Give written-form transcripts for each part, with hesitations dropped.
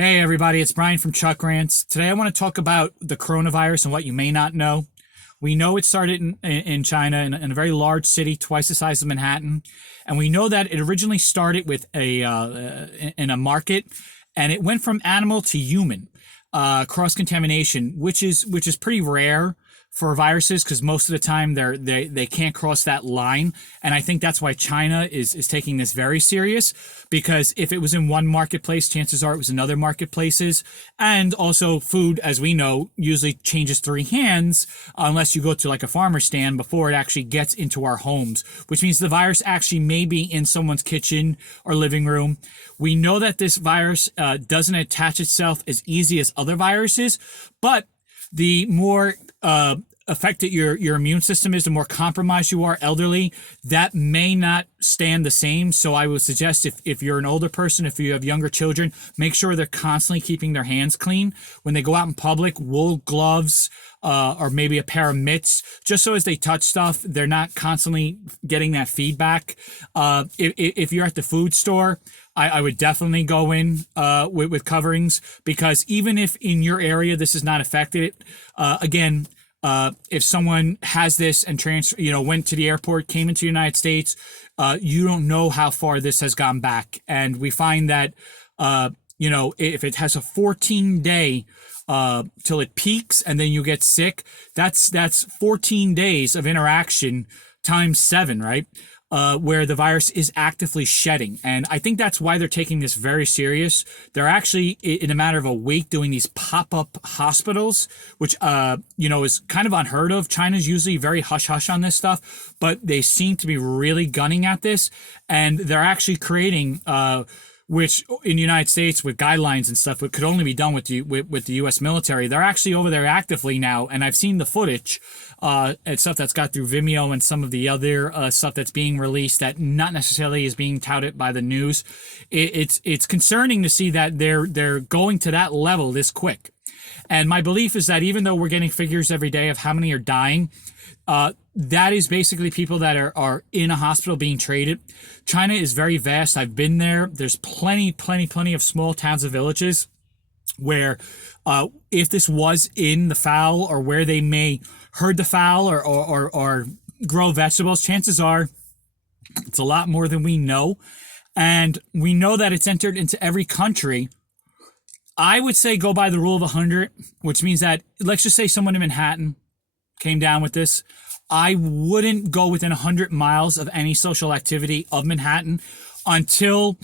Hey everybody, it's Brian from Chuck Rants. Today I want to talk about the coronavirus and what you may not know. We know it started in China in a very large city, twice the size of Manhattan, and we know that it originally started with in a market, and it went from animal to human cross contamination, which is pretty rare for viruses because most of the time they can't cross that line. And I think that's why China is taking this very serious, because if it was in one marketplace, chances are it was in other marketplaces. And also food, as we know, usually changes three hands unless you go to like a farmer stand before it actually gets into our homes, which means the virus actually may be in someone's kitchen or living room. We know that this virus doesn't attach itself as easy as other viruses, but the more affected your immune system is, the more compromised you are, elderly, that may not stand the same. So I would suggest if you're an older person, if you have younger children, make sure they're constantly keeping their hands clean. When they go out in public, wool gloves, or maybe a pair of mitts, just so as they touch stuff, they're not constantly getting that feedback. If you're at the food store, I would definitely go in with coverings, because even if in your area this is not affected, again, if someone has this and went to the airport, came into the United States, you don't know how far this has gone back. And we find that, if it has a 14-day till it peaks and then you get sick, that's 14 days of interaction times 7, right? Where the virus is actively shedding. And I think that's why they're taking this very serious. They're actually, in a matter of a week, doing these pop-up hospitals, which, is kind of unheard of. China's usually very hush-hush on this stuff, but they seem to be really gunning at this. And they're actually creating, which in the United States with guidelines and stuff, it could only be done with the U.S. military. They're actually over there actively now, and I've seen the footage and stuff that's got through Vimeo and some of the other stuff that's being released that not necessarily is being touted by the news. It's concerning to see that they're going to that level this quick. And my belief is that even though we're getting figures every day of how many are dying, that is basically people that are in a hospital being treated. China is very vast. I've been there. There's plenty of small towns and villages where if this was in the fowl, or where they may herd the fowl or grow vegetables, chances are it's a lot more than we know. And we know that it's entered into every country. I would say go by the rule of 100, which means that, let's just say someone in Manhattan came down with this. I wouldn't go within 100 miles of any social activity of Manhattan until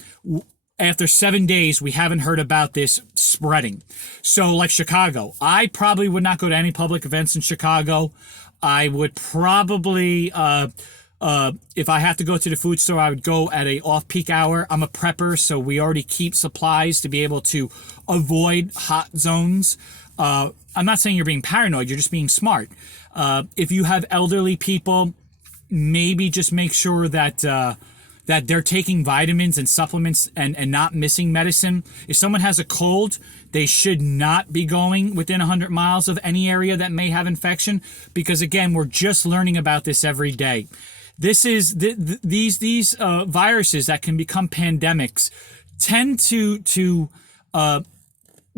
after 7 days we haven't heard about this spreading. So like Chicago, I probably would not go to any public events in Chicago. I would probably, if I have to go to the food store, I would go at a off-peak hour. I'm a prepper, so we already keep supplies to be able to avoid hot zones. I'm not saying you're being paranoid, you're just being smart. If you have elderly people, maybe just make sure that that they're taking vitamins and supplements and not missing medicine. If someone has a cold, they should not be going within 100 miles of any area that may have infection, because again, we're just learning about this every day. This is these viruses that can become pandemics tend to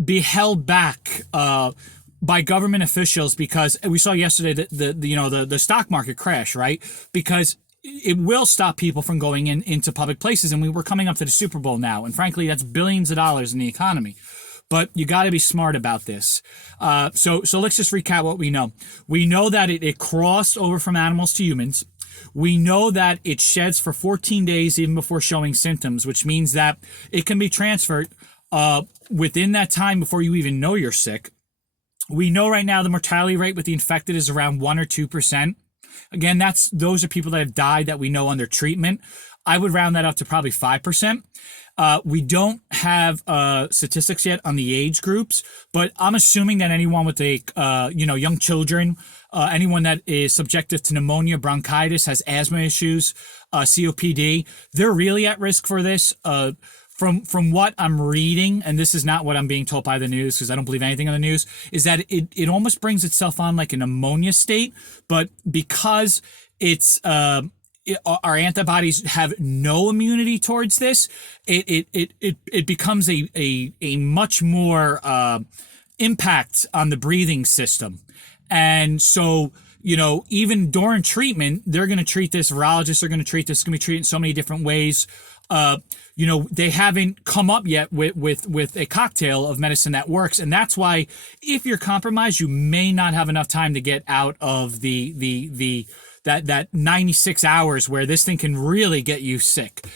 be held back by government officials, because we saw yesterday the stock market crash, right? Because it will stop people from going into public places, and we're coming up to the Super Bowl now, and frankly, that's billions of dollars in the economy. But you got to be smart about this. So let's just recap what we know. We know that it crossed over from animals to humans. We know that it sheds for 14 days even before showing symptoms, which means that it can be transferred within that time before you even know you're sick. We know right now the mortality rate with the infected is around 1 or 2%. Again, those are people that have died that we know under treatment. I would round that up to probably 5%. We don't have statistics yet on the age groups, but I'm assuming that anyone with young children, anyone that is subjected to pneumonia, bronchitis, has asthma issues, COPD, they're really at risk for this. From what I'm reading, and this is not what I'm being told by the news because I don't believe anything on the news, is that it almost brings itself on like a pneumonia state, but because it's our antibodies have no immunity towards this, it becomes a much more impact on the breathing system. And so, even during treatment, they're going to treat this, virologists are going to treat this, it's going to be treated in so many different ways. They haven't come up yet with a cocktail of medicine that works. And that's why if you're compromised, you may not have enough time to get out of that 96 hours where this thing can really get you sick.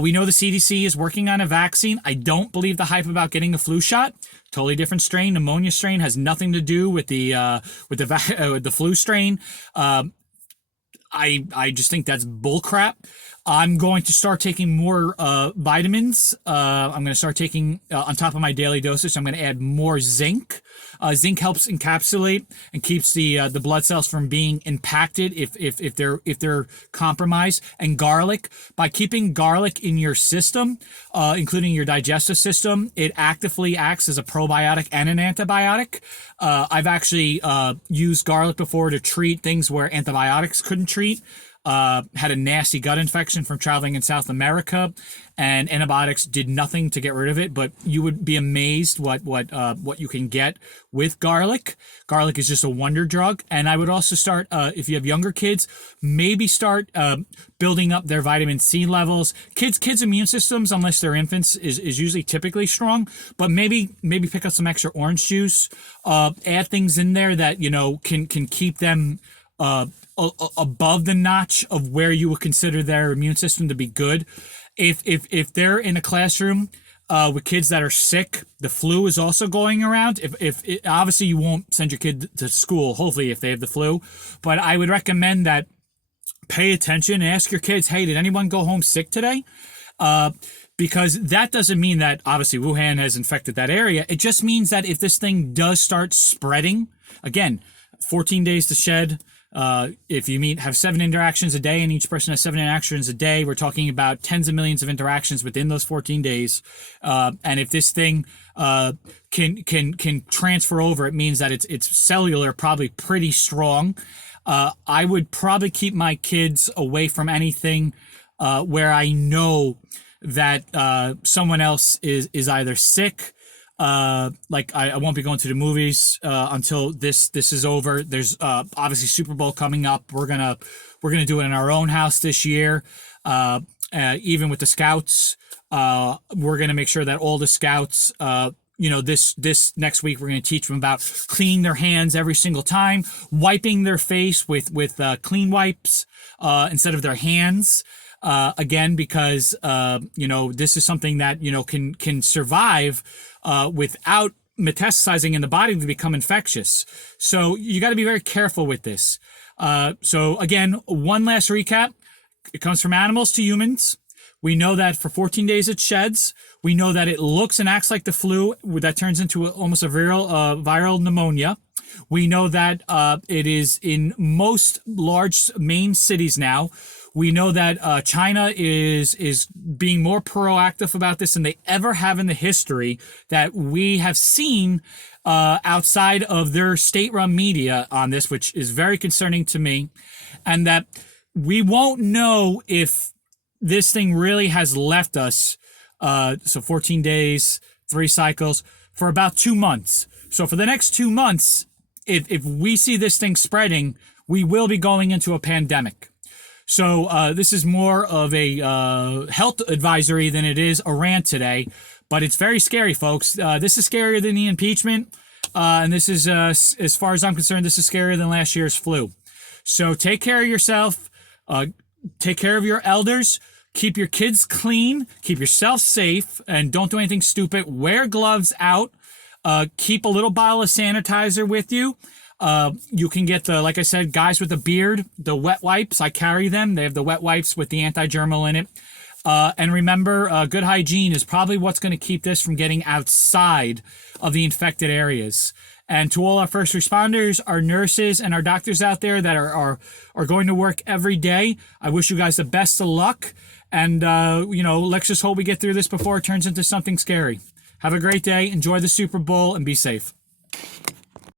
We know the CDC is working on a vaccine. I don't believe the hype about getting a flu shot. Totally different strain. Pneumonia strain has nothing to do with the flu strain. I just think that's bullcrap. I'm going to start taking more vitamins. I'm going to start taking on top of my daily dosage. I'm going to add more zinc. Zinc helps encapsulate and keeps the blood cells from being impacted if they're compromised. And garlic, by keeping garlic in your system, including your digestive system, it actively acts as a probiotic and an antibiotic. I've actually used garlic before to treat things where antibiotics couldn't treat. Had a nasty gut infection from traveling in South America, and antibiotics did nothing to get rid of it. But you would be amazed what you can get with garlic. Garlic is just a wonder drug. And I would also start, if you have younger kids, maybe start building up their vitamin C levels. Kids' immune systems, unless they're infants, is usually typically strong. But maybe pick up some extra orange juice. Add things in there that can keep them above the notch of where you would consider their immune system to be good. If they're in a classroom with kids that are sick, the flu is also going around. If obviously you won't send your kid to school, hopefully, if they have the flu, but I would recommend that pay attention and ask your kids, hey, did anyone go home sick today? Because that doesn't mean that obviously Wuhan has infected that area. It just means that if this thing does start spreading, again, 14 days to shed. If you have 7 interactions a day and each person has 7 interactions a day, we're talking about tens of millions of interactions within those 14 days. And if this thing can transfer over, it means that it's cellular, probably pretty strong. I would probably keep my kids away from anything where I know that someone else is either sick. Like I won't be going to the movies until this is over. There's obviously Super Bowl coming up. We're gonna do it in our own house this year. Even with the scouts, we're gonna make sure that all the scouts, this next week we're gonna teach them about cleaning their hands every single time, wiping their face with clean wipes instead of their hands. Again, because this is something that can survive without metastasizing in the body to become infectious. So you got to be very careful with this. So again, one last recap. It comes from animals to humans. We know that for 14 days it sheds. We know that it looks and acts like the flu that turns into almost a viral pneumonia. We know that it is in most large main cities now. We know that China is being more proactive about this than they ever have in the history that we have seen outside of their state-run media on this, which is very concerning to me, and that we won't know if this thing really has left us, so 14 days, 3 cycles, for about 2 months. So for the next 2 months, if we see this thing spreading, we will be going into a pandemic. So this is more of a health advisory than it is a rant today, but it's very scary, folks. This is scarier than the impeachment, and this is, as far as I'm concerned, this is scarier than last year's flu. So take care of yourself, take care of your elders, keep your kids clean, keep yourself safe, and don't do anything stupid. Wear gloves out, keep a little bottle of sanitizer with you. You can get like I said, guys with a beard, the wet wipes. I carry them. They have the wet wipes with the anti-germal in it. And remember, good hygiene is probably what's going to keep this from getting outside of the infected areas. And to all our first responders, our nurses, and our doctors out there that are going to work every day, I wish you guys the best of luck. And, let's just hope we get through this before it turns into something scary. Have a great day. Enjoy the Super Bowl and be safe.